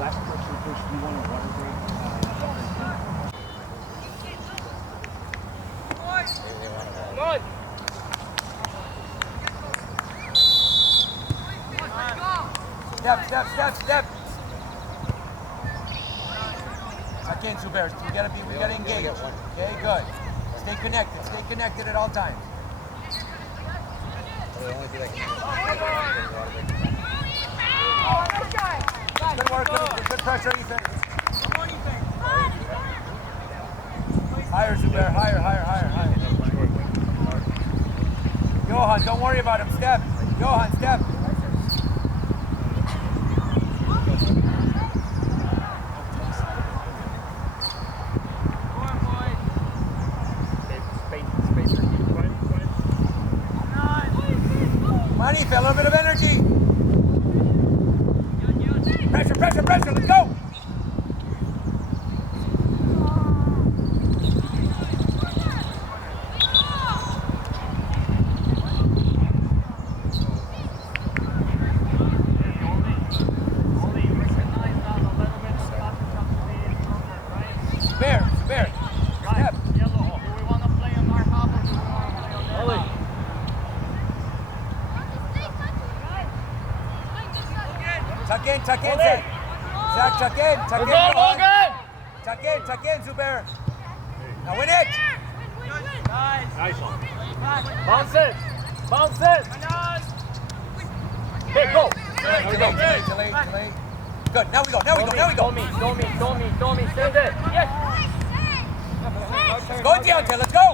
Last question, Coach, do you want a water break? Come on! Step. Again, Zubair, we gotta engage. Okay, good. Stay connected at all times. Good work, good pressure, Ethan. Higher, Zubair, higher. Johan, don't worry about him, step. Johan, step. Money, a little bit of energy. Pressure, let's go. Bear. Step. Do we want to play on our half or do we want to play on their half? Tuck in, Zach. Zach, tuck in. Tuck in, Zubair. Now win it. Nice one. Bounce it. Okay, go. Delay. Good, now we go. Don't me. Send it. Yes. Let's go, Deontay, let's go.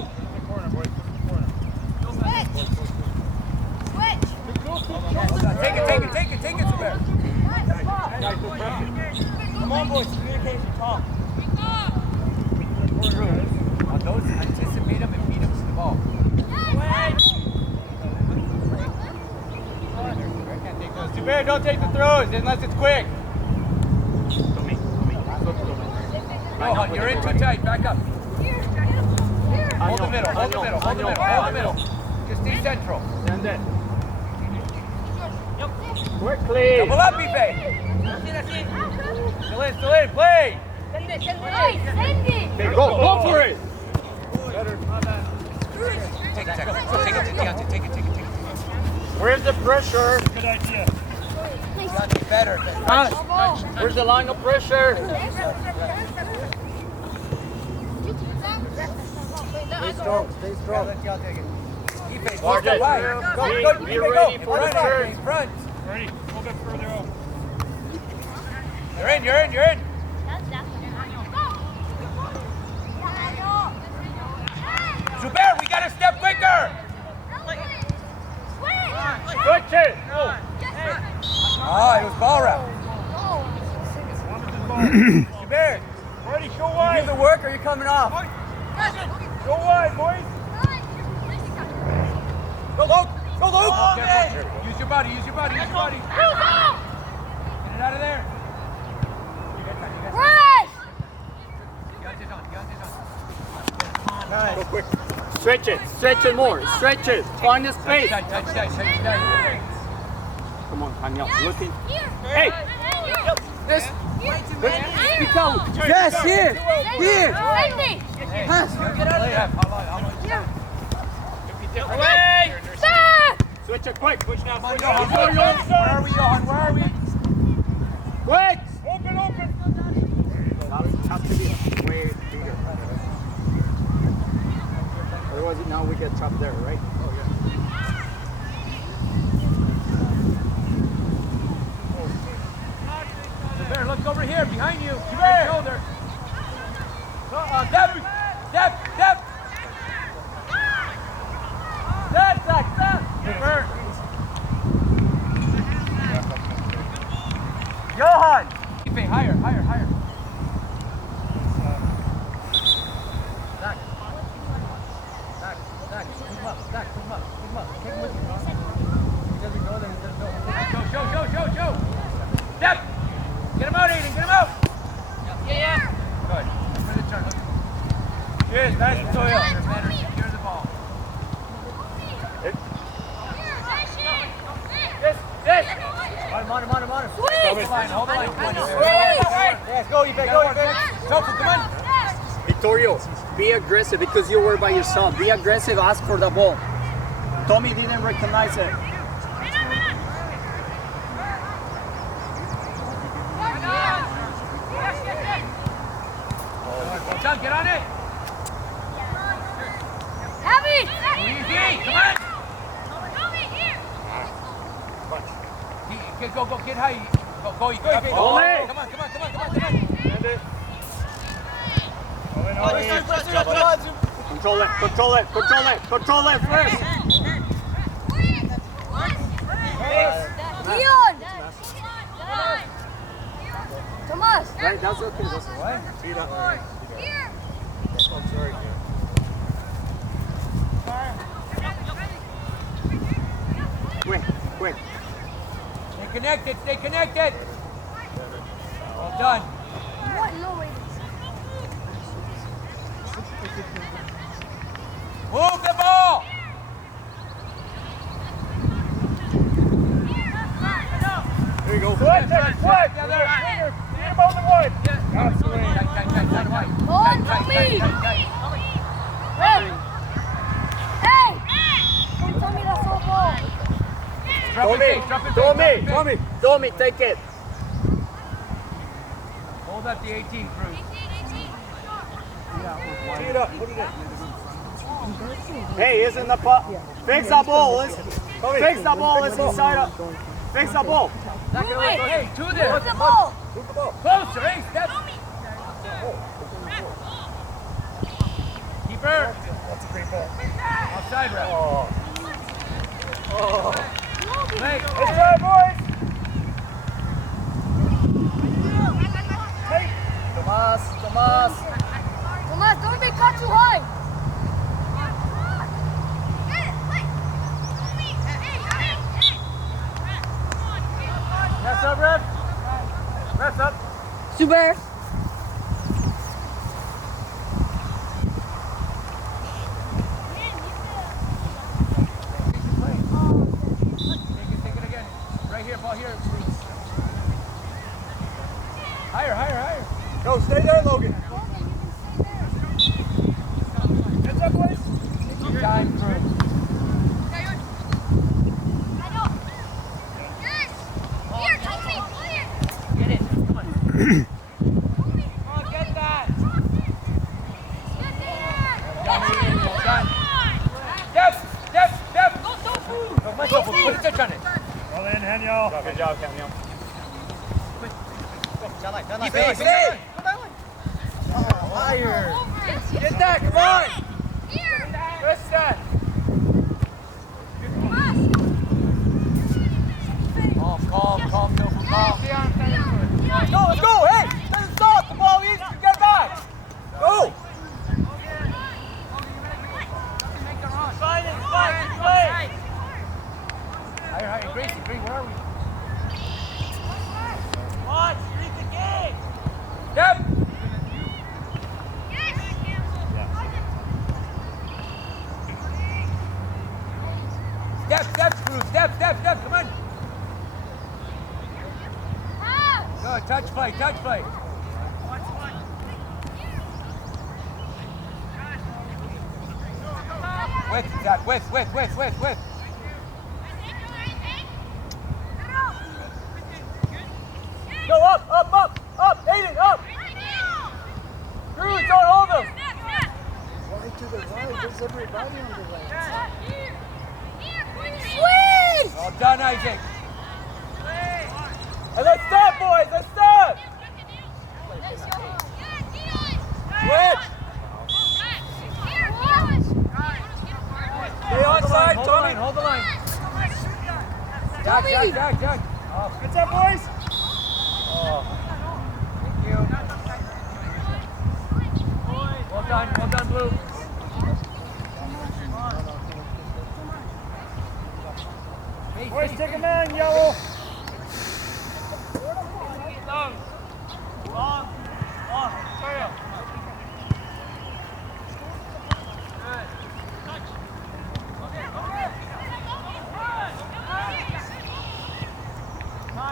Take it, Zubair. Come on, boys. Communication, talk. Now those anticipate him and beat him to the ball. Zubair, don't take the throws unless it's quick. Johan, you're in too tight. Back up. Hold the middle. Just stay central. Send it. Quickly. Double up, Ife. Still in, play. Send it. Okay, go for it. Take it, Deontay. Take it. Where's the pressure? Good idea. Deontay, better. Where's the line of pressure? Stay strong. Let Deontay take it. Ife, Mark go it. wide. Go, Be Ife, ready go. for the turn. In front. Ready? A little bit further out. You're in. Zubair, we gotta step quicker. Switch it. Oh, it was ball route. Zubair, Ready, go you wide. do the work or you coming off? Go wide, boys. Go, Luke. Use your body. Get it out of there. Go quick. Stretch it more. Stretch it. Find the space. Tight. Come on, Tanya. Looking. Hey. This. Speak out. Yes, here. Pass. Get out of there. Away. Switch it quick. Push now. Where are we, Johan? Quick. Open. Now it has to be way bigger. Otherwise, now we get trapped there, right? Oh, yeah. Zubair, look over here, behind you. Zubair. Shoulder. Step. Step. Zubair. Johan. Ife, higher. Zach, put him up. Take him with you. He doesn't go, then he doesn't go. Show. Step! Get him out, Aiden, get him out! Yeah. Good. For the turn. Cheers, nice to you. Secure the ball. This. on him. Sweet. Hold the line, hold the line. Come on. Sweet. Yes, go, Yvette, go, Yvette. Tofu, come on. Vittorio, be aggressive because you were by yourself. Be aggressive, ask for the ball. Tommy didn't recognize it. Well done, get on it. Heavy. Easy, come on. Go, get high. Go, Yvette. Hold it. Come on. Control it first. Leon. Tomas. Right, that's okay. What? Here. Quick. Stay connected. Well done. What? No way. Move the ball. There you go. Switch. Get him on the wood. That's the way. Go on, Tommy. Hey. Don't tell me that's all ball. Tommy, take it. Hold up the 18, Cruz. Tee it up. Put it in. Hey, isn't the puck? Fix the ball. Fix the ball. It's inside up. Fix the ball. Hey, two there. Move the ball. Move the ball. Closer, hey, step. Keeper. That's a great ball. Offside ref. Play. Let's try, boys. Hey. Tomas, don't be caught too high. Press up, ref. Press up. Super. Take it again. Right here, ball here. Higher. Go, stay there, Logan. Heads up, boys. Time, Cruz. Get it. Come on. Get that. Done. Step. Go, put a touch on it. Well in, Haniel. Good job, Daniel. Stay. Get that, come on. Press that. Calm, Tofu, calm. Go, let's go, hey! Doesn't stop, the ball easy, get it back. Go! Higher, Gracie, where are we? Come on, streak the game! Step! Step, Cruz, step, come on! Go, touch play. With, Zach, with. Go up, Aiden, up! Cruz, don't hold him! Right to the right. There's everybody on the right. Sweet. Well done, Isaac. And let's stop, boys, let's stop! Switch! Stay onside, Tommy. Hold the line. Jack. Off. Heads up, boys. Thank you. Well done, Blue. Boys, take a man, yellow.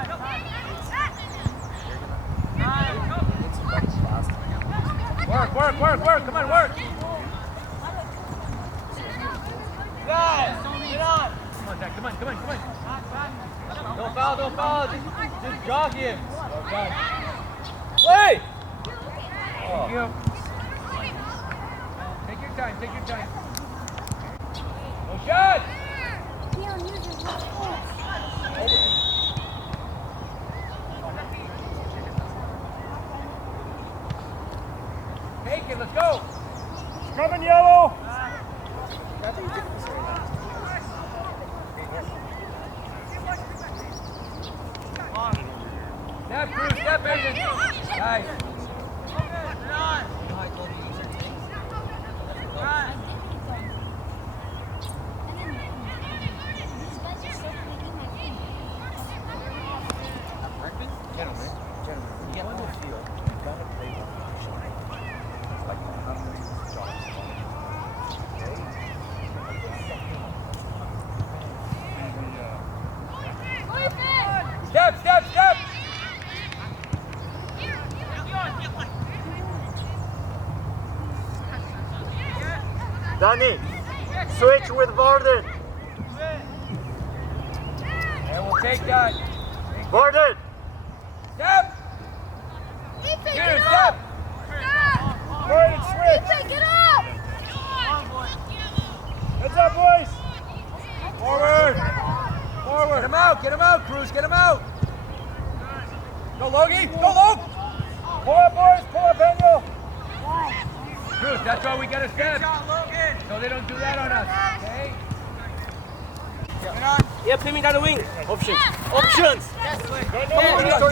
Go, Work, work, work. Come on, work. Guys, get on. Come on, Zach. Come on, come on, come on. Don't foul, don't foul. Just jog him. Well done. Play. Thank you. Take your time, take your time. No shot. Take it, let's go. Coming yellow. Step, Bruce, step, Aiden. Nice. Gentlemen, you get on the field, you've got to play one position. It's like how many jobs. Step, step, step! Danny, switch with Varden. And we'll take that. Varden. Step! Here, step! Varden, switch. Get up! Heads up, boys. Forward. Get Forward. him out, Cruz, get him out! Go, Logie, go, Logue! Pull up, boys. Pull up, Daniel. Cruz, that's why we gotta step. So they don't do that on us, okay? Yeah, play me down the wing. Options. Options. Keep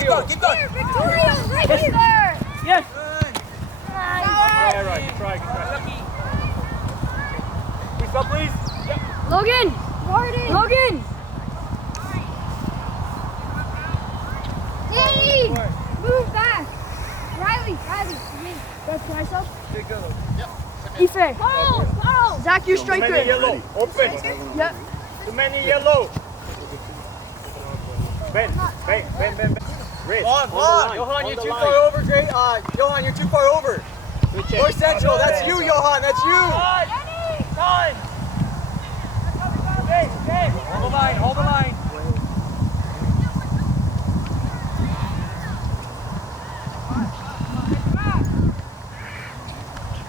going, keep going! Victoria, right here! Yes. Nice. Yeah, right. Try. Please stop, please. Logan! Logan! Hey! Move back! Riley! That's myself. Take good. Ife! Go! Zach, you're Too many striker. yellow. Open. Yep. Too many yellow. Ben. Red. Johan, you're too far over, Great. Johan, you're too far over. More central. That's you, Johan. That's you. Time. Hold the line, hold the line.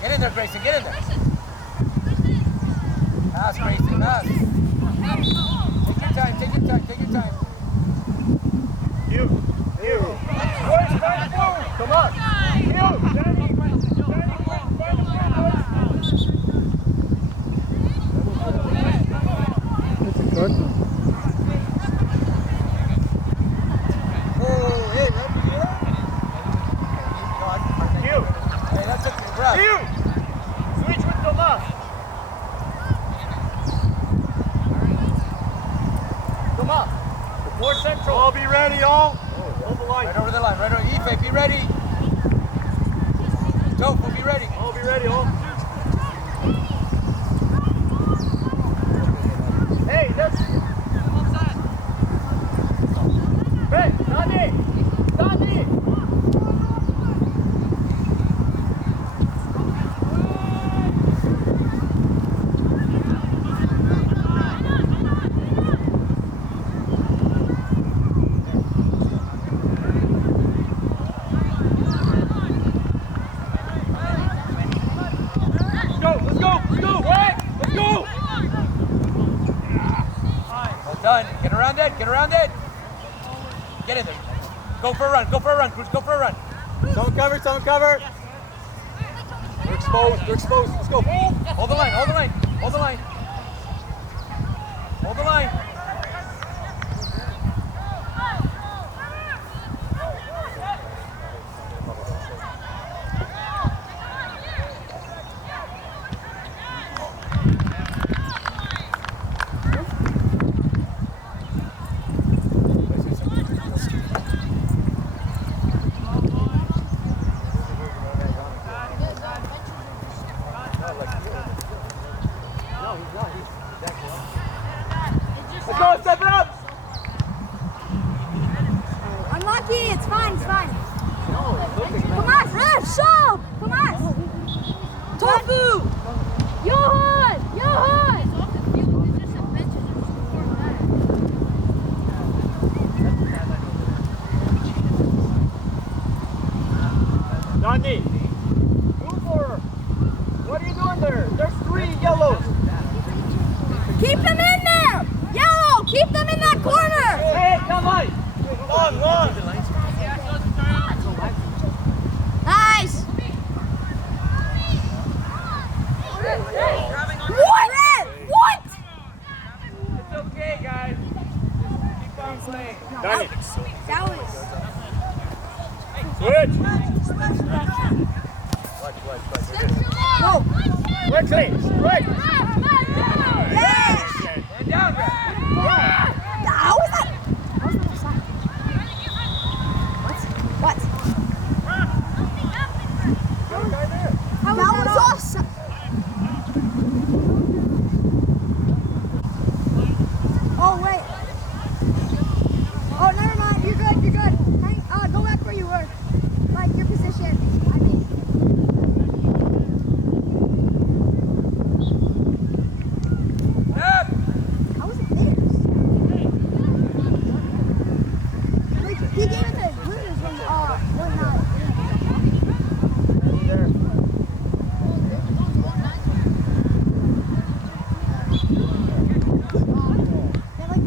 Get in there, Grayson, get in there. Pass, Grayson, pass. Take your time, take your time, take your time. You. Boys, find the forward. Come on. You. Danny, find the forward, boys. Oh, hey, You. Hey, that's a grab. You. Switch with Tomas. Tomas. More central. All be ready, all. Hold the line. Right over the line, right over. Ife, be ready. Dope, we'll be ready. All be ready, all. Hey, that's. Ben, Danny. Done. Get around it. Get in there. Go for a run, Cruz, go for a run. Someone cover. We're exposed. Let's go. Hold the line. Let's go, step it up. Unlucky, it's fine. Come on, ref, show! Come on! Tofu! Johan! Johan! Donnie, move forward. What are you doing there? There's 3 yellows. Keep them in there! Yellow! Keep them in that corner! Hey, come on. Long. Nice! What? What? It's okay, guys. Just keep on playing. Donnie, That was... switch. Go! Quickly, quick. Yes! And down, Brad. How was that? How was that offside? What? That was offside. Oh, wait. Oh, never mind. You're good. You're good. Go back where you were. Like your position. I mean. Up. How was it theirs? Like, he gave it to Brutus when not. They're like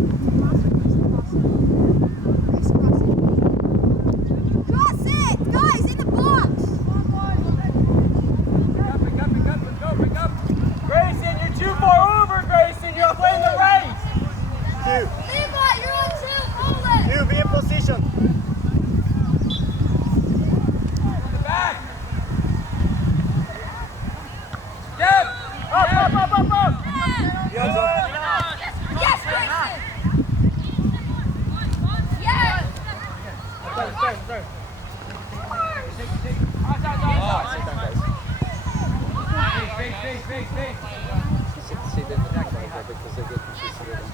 cross it! Guys, in the box! Pick up. Grayson, you're too far over, Grayson. You're playing the race. Levi, you're on 2! Hold it! You be in position. The back. Step. Up. Yes, Grayson! Yes! Face.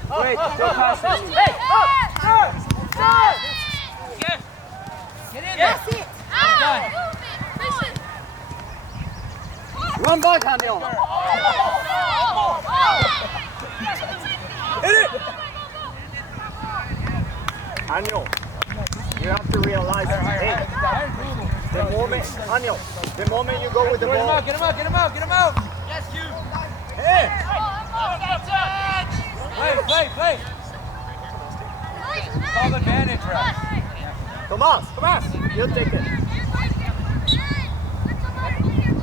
Wait, don't pass this. Hey, up. Yes. Get in there. That's it! Run back, Daniel. Hit it. Daniel, you have to realize, hey, the moment you go with the ball. Get him out. Yes, you. Hey. Play. Call advantage, Rex. Tomas, you take it.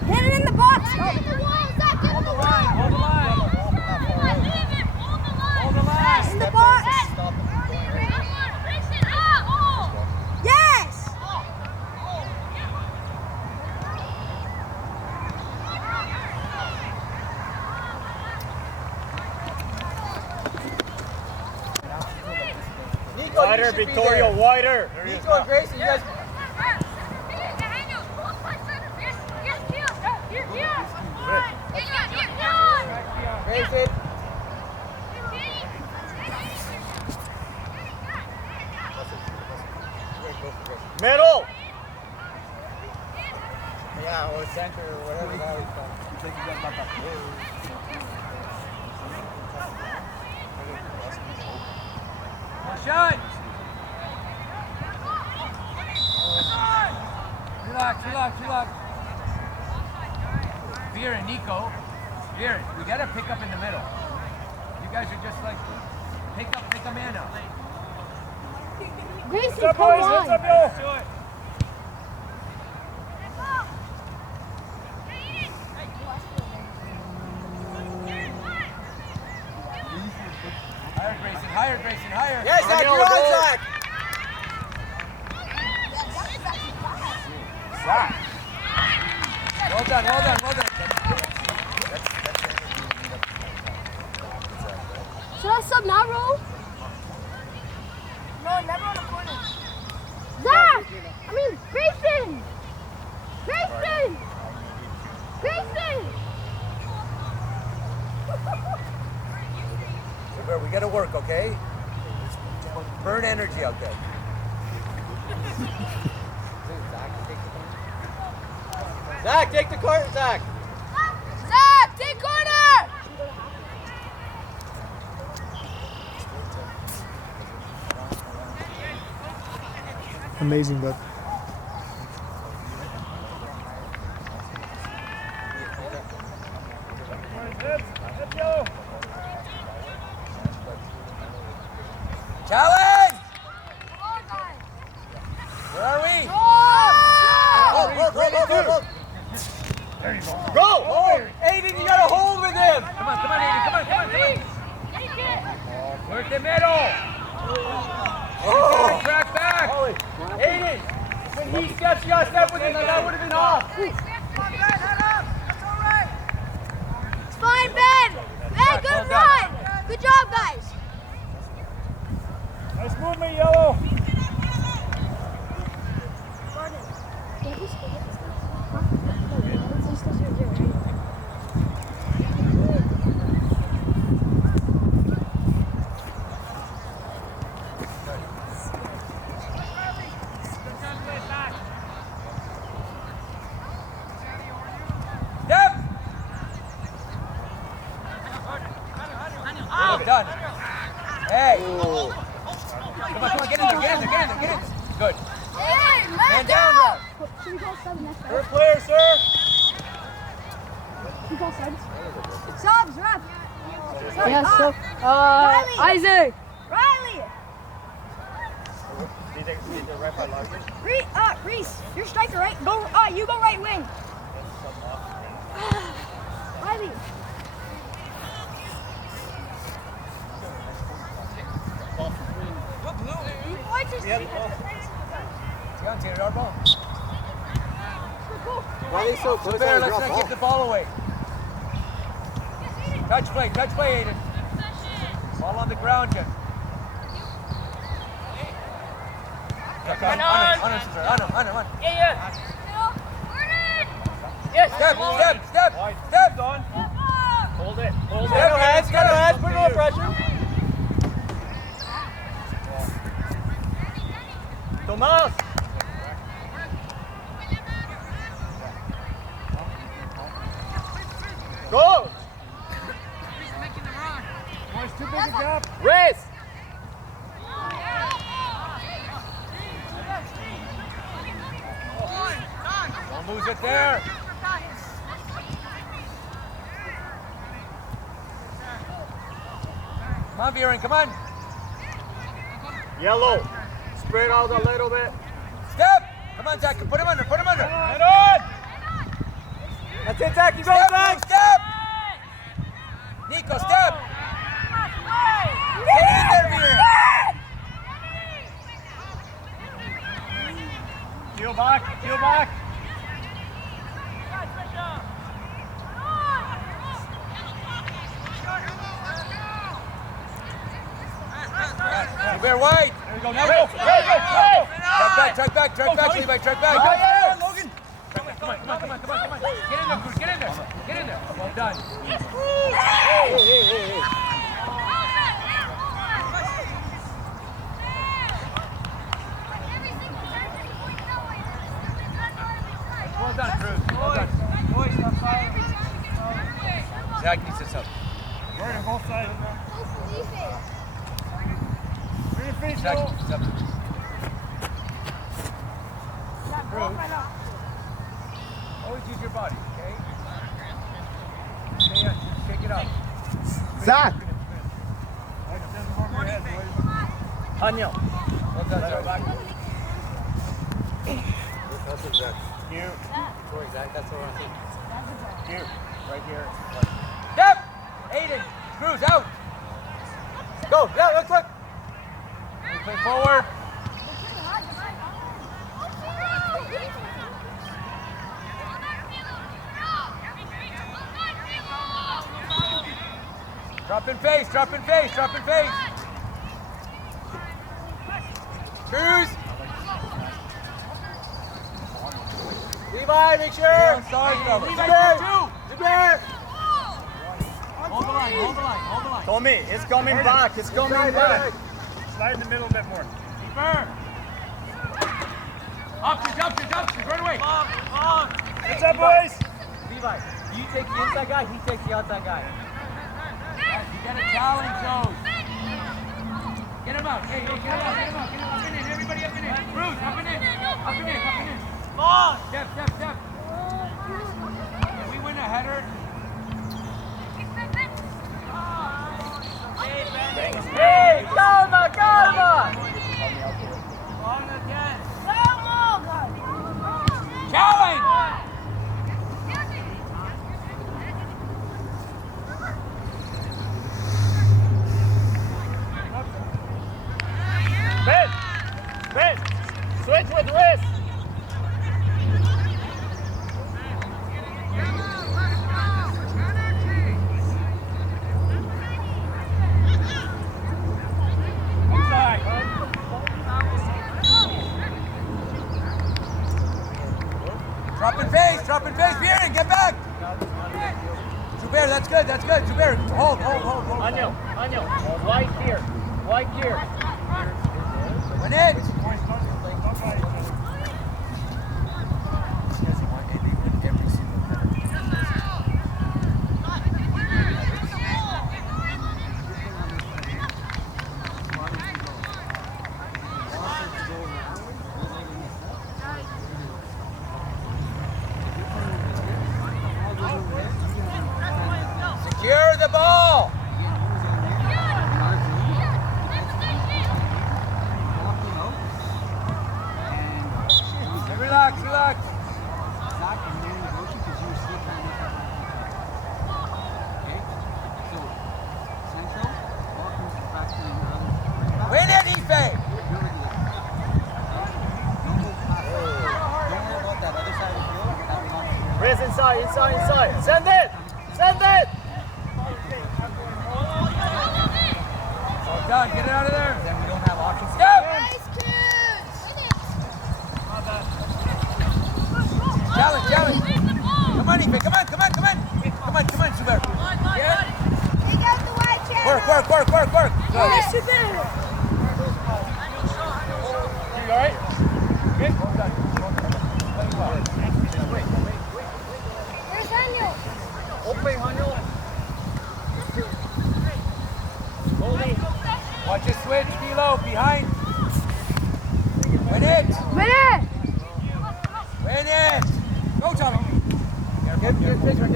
Hit it in the box! Hold the line. In the box! Yes! Nico, Wider, you should be Victoria, there. wider. Nico and Grayson, you guys. Grayson. Middle. Yeah, or center or whatever that was called. Shot. Relax. Veer and Nico. Veer, we gotta pick up in the middle. You guys are just like, pick a man up. Grayson, What's up, come boys? on! What's up, Bill? Higher. Yes, Zach, you're on, Zach. Zach. Well done. Should I sub now, roll? No, never on the corner. Zach! Grayson! We gotta work, okay? Burn energy out there. Zach, take the cart, Zach. amazing, but Challenge! Where are we? Go! There you go. Go! Oh, Aiden, you got a hold with him! Come on, Aiden, come on. Work the middle. Oh! Track back. Aiden, when he steps, you gotta step with him. That would have been off. It's fine, Ben. Ben, good run. Good job, guys. Nice movement, Yellow. Step. Well done. Hey. Come on, get in there. Good. Man down, Rob. Should we call subs next time? Third player, sir. Should we call subs? Subs, ref. Yeah, so, Riley. Isaac. Riley. Reese, you're striker, right? Go. You go right wing. Riley. Take our ball. Why are they so close? Bear, let's not give the ball away. Touch play, Aiden. Ball on the ground, Jim. On. Yes. Step. On. Hold it. Got no hands, put no pressure. Tomas! Go! Boys, too big a gap. Race! Don't lose it there. Come on, Viren, come on. Yellow. Spread out a little bit. Step. Come on, Zach. Put him under. Head on. That's it, Zach. You go, Zach. Step. Nico, step. Get in there, Viren. Heel back. Bear wide. There you go. Now go. Track back, Levi, track back. Logan. Come on. Get in there, Cruz. Get in there. Well done. Hey. Well done, Cruz. Well done. Zach needs this up. We're on both sides. Finish, Zach Yellow. needs this up. Always use your body, okay? Shake it up. Zach. Daniel. Well done, Zach. That's exact. You. Sorry, Zach. That's what I think. You. Right here. Step! Aiden! Cruz, out! Go. Yeah, let's look. Play forward. Drop in face. Cruz! Levi, make sure. Sorry, brother. Together. Hold the line. Tommy, it's coming back. Slide in the middle a bit more. Deeper. Options, right away. What's up, boys? Levi, you take the inside guy, he takes the outside guy. You got a challenge, Joe. Get him out. Hey, get him out. Up and in. Everybody up and in. Cruz, up and in. Drop in face, Bjorn, get back! Zubair, that's good, Zubair, hold. Anil, white here. Win it! Secure the ball! Relax. Win it, Ife! Riz inside. Send it! Well done, get it out of there. Then we don't have options. Step! Challenge. Come on, Ife, come on, Zubair. Yeah? Take out the white chair. Work. Yes, you did. You alright? Good? Where's Daniel? Open, Anil. Goalie. Watch it switch, Kilo, behind. Win it! Go, Tommy. Get picture.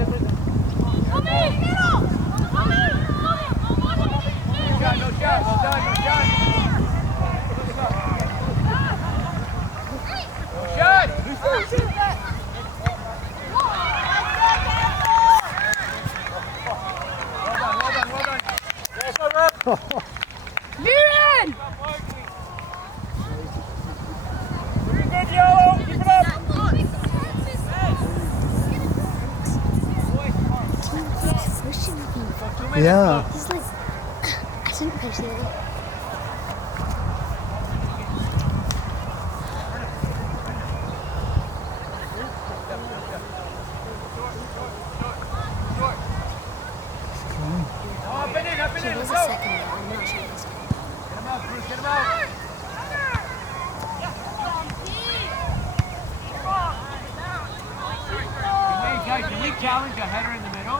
No shot. Well done, no shot. Shot! Well done. Miran! Looking good, Yellow. Keep it up. Pushing me. Yeah. He's like, I didn't push it. Up and in, There let's was a go. second there. I'm not sure it was. Get him out, Bruce, get him out. Hey, guys, can we challenge a header in the middle?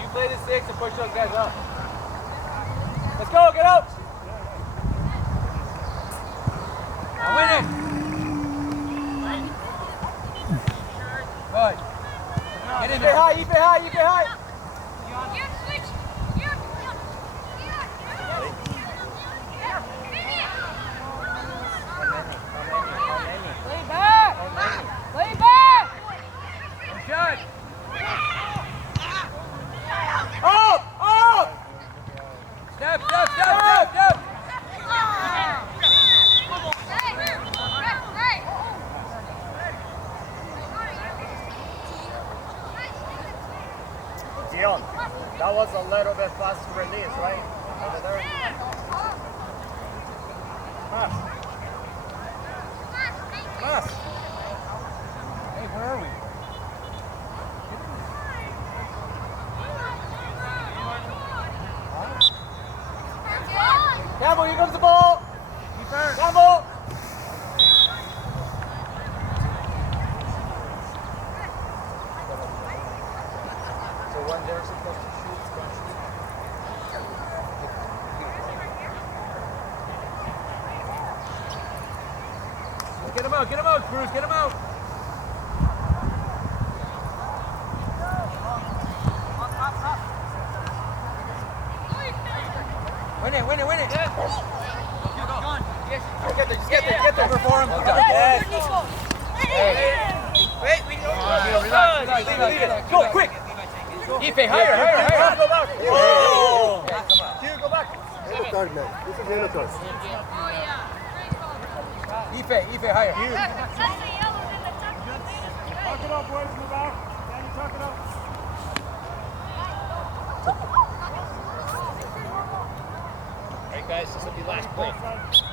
You play the 6 and push those guys up. Let's go, get out! Now win it! Good. Get in there. Ife high. Lay back! Shot. Up! Step. Dion, that was a little bit fast release, right? Over there. Pass. Hey, where are we? Campbell, here comes the ball. Campbell. So when they're supposed to shoot, it's going to shoot. Get him out, Cruz, get him out. Win it. Get there before him. Yes. Wait, we don't. Relax. Go, quick. Ife, higher. Go back. Oh. Hugh, go back. Yellow card, man. This is yellow card. Ife, higher. Talk it up, boys, in the back. Danny, talk it up. guys. This will be last play.